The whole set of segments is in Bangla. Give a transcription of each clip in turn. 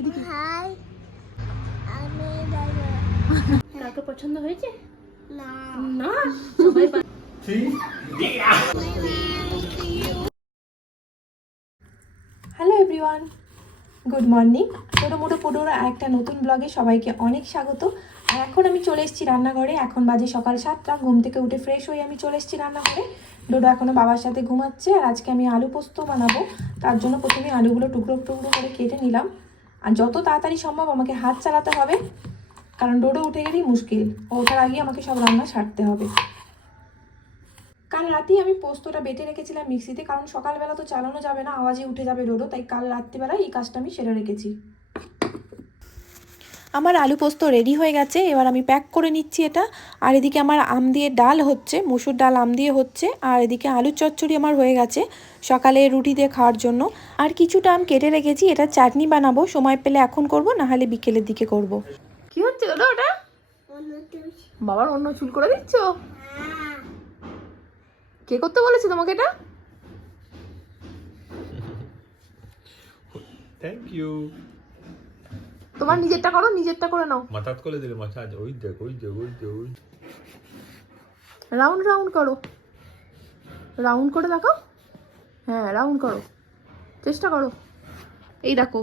এদিকে। হাই আমি দাদা কাকে পছন্দ হয়েছে? না। না সবাই হ্যালো এভরিওয়ান গুড মর্নিং ছোটো মোটো পুরোর একটা নতুন ব্লগে সবাইকে অনেক স্বাগত। আর এখন আমি চলে এসেছি রান্নাঘরে। এখন বাজে সকাল সাতটা। ঘুম থেকে উঠে ফ্রেশ হয়ে আমি চলে এসেছি রান্নাঘরে। ডোডো এখনও বাবার সাথে ঘুমাচ্ছে। আর আজকে আমি আলু পোস্ত বানাবো। তার জন্য প্রথমে আলুগুলো টুকরো টুকরো করে কেটে নিলাম। আর যত তাড়াতাড়ি সম্ভব আমাকে হাত চালাতে হবে, কারণ ডোডো উঠে গেলেই মুশকিল। ওঠার আগে আমাকে সব রান্না সারতে হবে। কাল রাতেই আমি পোস্তটা বেটে রেখেছিলাম মিক্সিতে, কারণ সকালবেলা তো চালানো যাবে না, আওয়াজে উঠে যাবে ডোডো, তাই কাল রাত্রিবেলায় এই কাজটা আমি সেরে রেখেছি। আমার আলু পোস্ত রেডি হয়ে গেছে এবার আমি প্যাক করে নিচ্ছি এটা। আর এদিকে আমার আম দিয়ে ডাল হচ্ছে মুসুর ডাল আম দিয়ে হচ্ছে আর এদিকে আলুর চচ্চড়ি আমার হয়ে গেছে সকালে রুটি দিয়ে খাওয়ার জন্য। আর কিছুটা আম কেটে রেখেছি এটা চাটনি বানাবো সময় পেলে এখন করব না হলে বিকেলের দিকে করব। কি হচ্ছে ওটা ওটা? বাবার অন্য চুল করে দিচ্ছ? কে করতে বলেছে তোমাকে এটা? থ্যাংক ইউ তোমার নিজেরটা করো নিজেরটা করে নাও। মাথাত করে দিলে মাথা ওই দেখ ওই দেখ ওই দেখ ওই রাউন্ড রাউন্ড করো। রাউন্ড করে দেখাও? হ্যাঁ রাউন্ড করো। চেষ্টা করো। এই দেখো।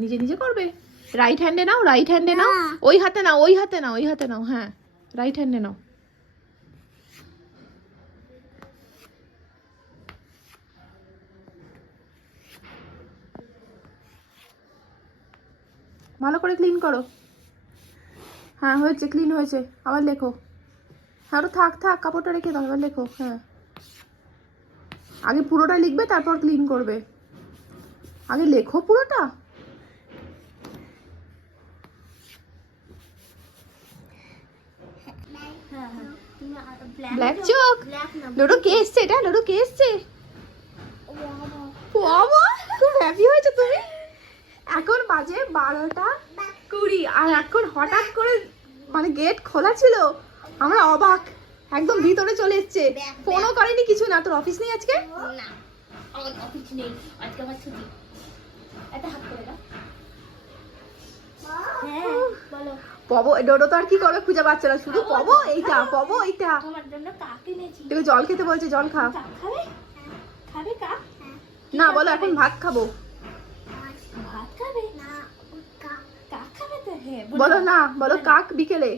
নিজে নিজে করবে? রাইট হ্যান্ডে নাও রাইট হ্যান্ডে নাও। ওই হাতে নাও ওই হাতে নাও ওই হাতে নাও হ্যাঁ। রাইট হ্যান্ডে নাও। ভালো করে ক্লিন করো। হ্যাঁ হয়েছে ক্লিন হয়েছে। আবার লেখো। হ্যাঁ থাক থাক কাপড়টা রেখে দাও আবার লেখো হ্যাঁ। আগে পুরোটা লিখবে তারপর ক্লিন করবে। আগে লেখো পুরোটা। ব্ল্যাক চোখ। কে এসছে? এটা ডোডো কে এসছে? খুব হ্যাপি হয়েছে তুমি এখন বাজে বারোটা কুড়ি আর এখন হঠাৎ করে মানে গেট খোলা ছিল আমরা অবাক একদম ভিতরে চলে এসছে। ফোনও করেনি কিছু না তোর অফিস নেই আজকে? না আমার অফিস নেই আজকে আমার ছুটি। একটা হাত করে দাও। হ্যাঁ ডোডো তো আর কি করবে খুঁজে পাচ্ছে না শুধু পব এইটা পব এইটা। তোকে জল খেতে বলছে জল খা। খাবে? খাবে না বলো এখন ভাত খাব ভাত খাবে না কাক কাক খাবে তো হ্যাঁ বলো না বলো। কাক বিকেলে?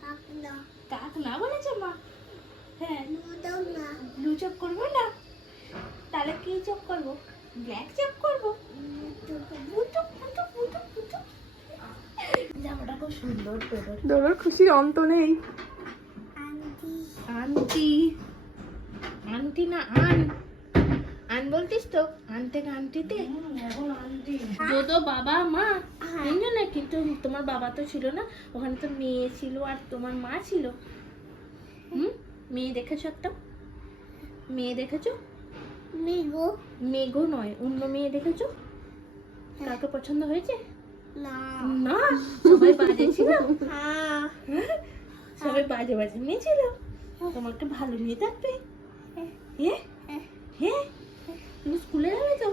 কাক না। কাক না বলেছে মা? হ্যাঁ। ব্লু চপ করব না? তাহলে কি চপ করব? ব্ল্যাক চপ করব? জামাটা খুব সুন্দর খুশির অন্ত নেই। আন্টি। আন্টি। আন্টি না আন। আন বলতিস তো? আন থেকে আন্টিতে? বাবা মা তিনজনে কিন্তু তোমার বাবা তো ছিল না ওখানে তো মেয়ে ছিল আর তোমার মা ছিল। হুম? মেয়ে দেখেছ একটা? মেয়ে দেখেছ? মেঘো। মেঘো নয় অন্য মেয়ে দেখেছ? কাকে পছন্দ হয়েছে? না। না? সবাই বাজে ছিল? হ্যাঁ। সবাই বাজে বাজে। মেয়ে ছিল? তোমাকে ভালো মেয়ে থাকবে? হ্যাঁ। হ্যাঁ? তুমি স্কুলে যাবে তো?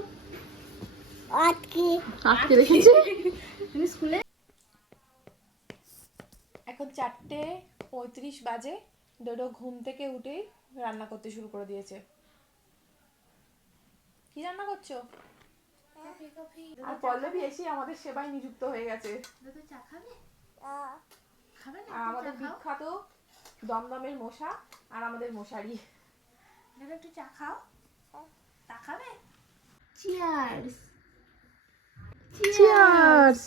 আজকে। আজকে দেখেছি? তুমি স্কুলে? এখন চারটে পঁয়ত্রিশ বাজে। ডোডো ঘুম থেকে উঠেই রান্না করতে শুরু করে দিয়েছে। কি রান্না করছ? আর পল্লবী এসে আমাদের সেবায় নিযুক্ত হয়ে গেছে। চা খাবে? খাবে আর আমাদের বিখ্যাত দমদমের মশা আর আমাদের মশারি। একটু চা খাও। চা খাবে? চিয়ার্স চিয়ার্স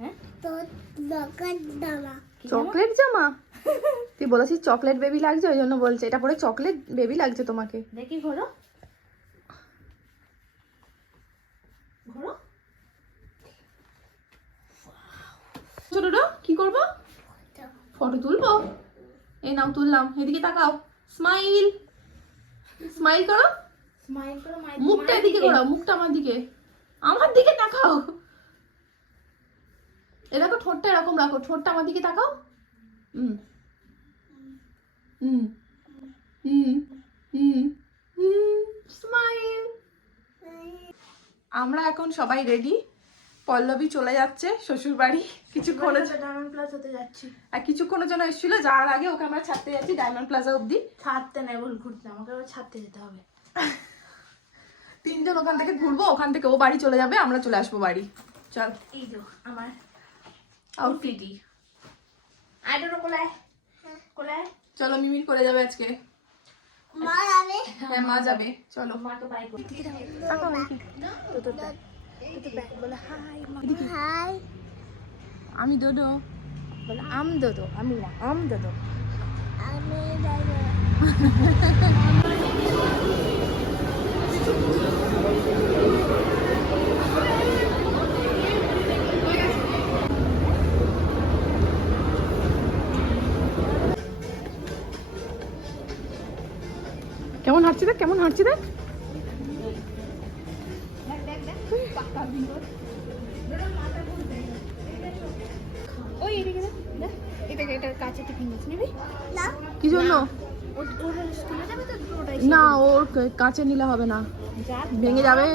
হ্যাঁ চকলেট জামা? তুই বলেছিস চকলেট বেবি লাগছে ওই জন্য বলছে। এটা পরে চকলেট বেবি লাগছে তোমাকে। দেখি ঘোরো। ঘোরো। ছোটটা কি করব? ফটো তুলবো? এই নাও তুললাম। এদিকে তাকাও। স্মাইল স্মাইল করো। স্মাইল করো মুখটা এদিকে করো মুখটা আমার দিকে। আমার দিকে তাকাও। এ দেখো ঠোঁটটা এরকম রাখো। ঠোঁটটা আমার দিকে তাকাও। হুম হুম হুম হুম হুম স্মাইল আমরা এখন সবাই রেডি পল্লবী চলে যাচ্ছে শ্বশুর বাড়ি কিছুক্ষণের জন্য ডায়মন্ড প্লাজাতে যাচ্ছি। আর কিছুক্ষণের জন্য এসেছিল যাওয়ার আগে ওকে আমরা ছাড়তে যাচ্ছি ডায়মন্ড প্লাজা অবধি। ছাড়তে নেই বল ঘুরতে। আমাকে ছাড়তে যেতে হবে। তিনজন ওখান থেকে ঘুরবো ওখান থেকে ও বাড়ি চলে যাবে আমরা চলে আসব বাড়ি। চল। এই তো আমার আউটফিটই আইডোর কোলায়। কোলায়। চলো মিমির করে যাবে আজকে। হ্যাঁ মা যাবে। চলো। মাকে বাই করি আমি দোদো। বলে আম দোদো আমি না আম দোদো। কেমন হাঁটছি দেখ কেমন হাঁটছি দেখ? টিফিন নিবি? কি জন্য? না। ওর কাছে নিলে হবে না। ভেঙে যাবে?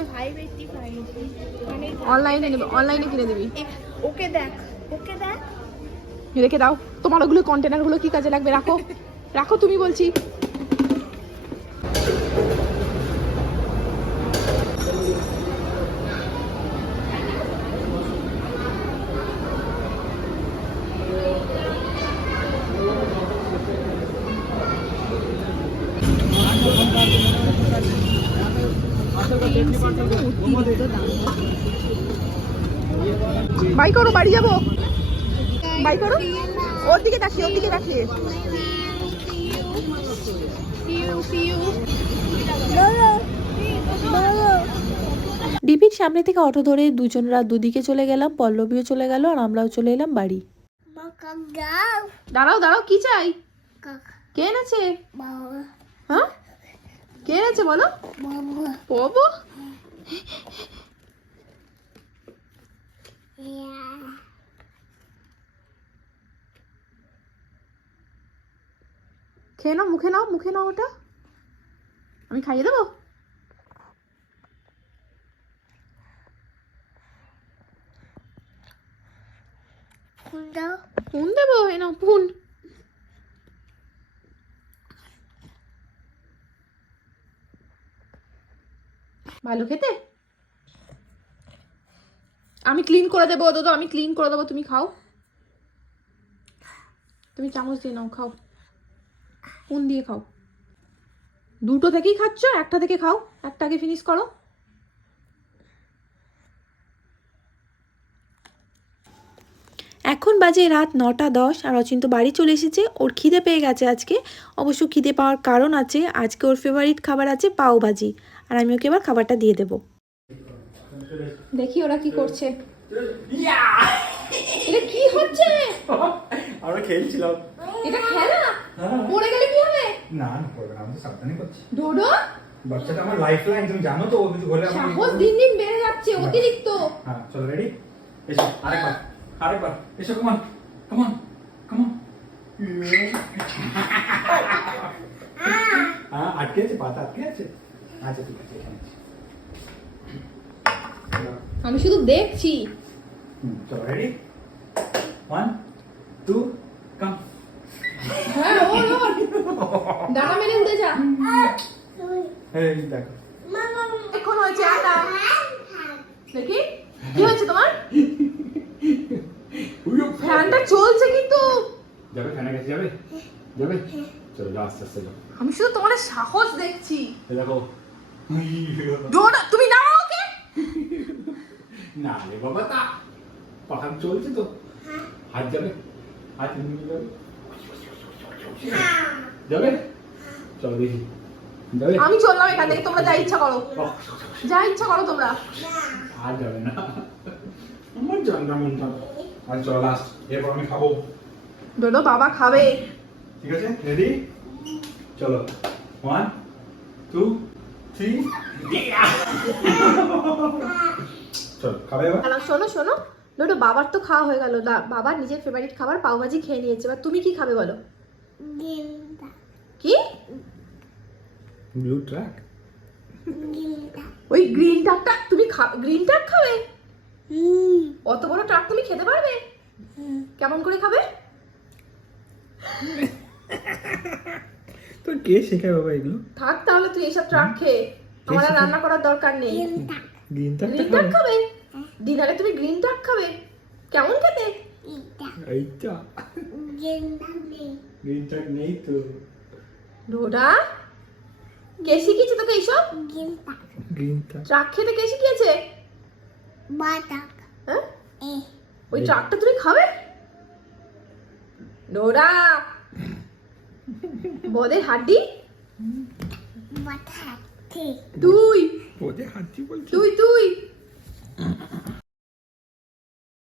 অনলাইনে নেবে অনলাইনে কিনে দিবি। ওকে দেখ ওকে দেখ। রেখে দাও। তোমার ওগুলো কন্টেনারগুলো কি কাজে লাগবে? রাখো। রাখো তুমি বলছি। বাই করো বাড়ি যাব। বাই করো। ওর দিকে তাকিয়ে ওর দিকে তাকিয়ে। ডিপির সামনে থেকে অটো ধরে দুজনরা দুদিকে চলে গেলাম পল্লবীও চলে গেল আর আমরাও চলে এলাম বাড়ি। দাঁড়াও দাঁড়াও কি চাই? কে এনেছে? হ্যাঁ? কে এনেছে বলো? বাবু খেয়ে নাও মুখে নাও মুখে নাও ওটা। আমি খাইয়ে দেবো? পুন দেবো? এ নাও পুন ভালো খেতে? আমি ক্লিন করে দেবো, দাদা, আমি ক্লিন করে দেবো, তুমি খাও। তুমি চামচ দিয়ে নাও, খাও। কোন দিয়ে খাও। দুটো থেকেই খাচ্ছ, একটা থেকে খাও, একটা আগে ফিনিশ করো। এখন বাজে রাত নটা দশ, আর অচিন্ত বাড়ি চলে এসেছে। ওর খিদে পেয়ে গেছে আজকে। অবশ্য খিদে পাওয়ার কারণ আছে, আজকে ওর ফেভারিট খাবার আছে পাও ভাজি আর আমি ওকে এবার খাবারটা দিয়ে দেবো। দেখি ওরা কি করছে। এটা কি হচ্ছে? আমরা খেলছিলাম। এটা খেলা? হ্যাঁ। পড়ে গেলে কি হবে? না না করবে না আমি সাবধানে করছি। ডোডো বাচ্চাটা আমার লাইফ লাইন তুমি জানো তো ও কিছু বলে আমার সাহস দিন দিন বেড়ে যাচ্ছে অতিরিক্ত। হ্যাঁ চলো রেডি এসো আরেকবার আরেকবার। এসো কমান কমান কমান হ্যাঁ আটকে আছে পাতা আটকে আছে। আচ্ছা ঠিক আছে এখানে আমি শুধু দেখছি। চলো রেডি ওয়ান টু কাম হ্যাঁ ওর ওর ডানা মেলে উড়ে যা। এই দেখো। এখন হয়েছে আটা। দেখি। কি হয়েছে তোমার? ফ্যানটা চলছে কিন্তু। যাবে ফ্যানের কাছে যাবে। যাবে। চলো আস্তে আস্তে যাও। আমি শুধু তোমার সাহস দেখছি। দেখো তুমি নামাও ওকে না রে বাবা তা পাখান চলছে তো। হাত যাবে হাত এমনি যাবে। যাবে? চলো দেখি। যাবে? আমি চললাম এখান থেকে তোমরা যা ইচ্ছা করো। যা ইচ্ছা করো তোমরা। আর যাবে না। আমার মনটা আর চলো লাস্ট এরপর আমি খাব। ডোডো বাবা খাবে। ঠিক আছে? রেডি চলো। ওয়ান টু থ্রি শোনো শোনো। ডোডো বাবার তো খাওয়া হয়ে গেল। বাবার নিজের ফেভারিট খাবার পাওভাজি খেয়ে নিয়েছে। এবার তুমি কি খাবে বলো? ব্লু ট্রাক ওই গ্রিন ট্রাকটা তুমি গ্রিন ট্রাক খাবে? অত বড় ট্রাক তুমি খেতে পারবে? কেমন করে খাবে? তো কে শেখায় বাবা এগুলো? থাক তাহলে তুই এইসব ট্রাক খেয়ে আমার আর রান্না করার দরকার নেই। গ্রিন গ্রিন ট্রাক খাবে? ডিনারে তুমি গ্রিন ট্রাক খাবে? কেমন খেতে? এইটা। গ্রিন ট্রাক নেই। তো। ডোডা কে শিখিয়েছে তোকে এইসব? Green truck. ট্রাক। খেতে কে শিখিয়েছে হ্যাঁ? ওই ট্রাকটা তুমি খাবে? ডোরা বদের হাড্ডি? তুই ওদের হাতি বলছে? তুই তুই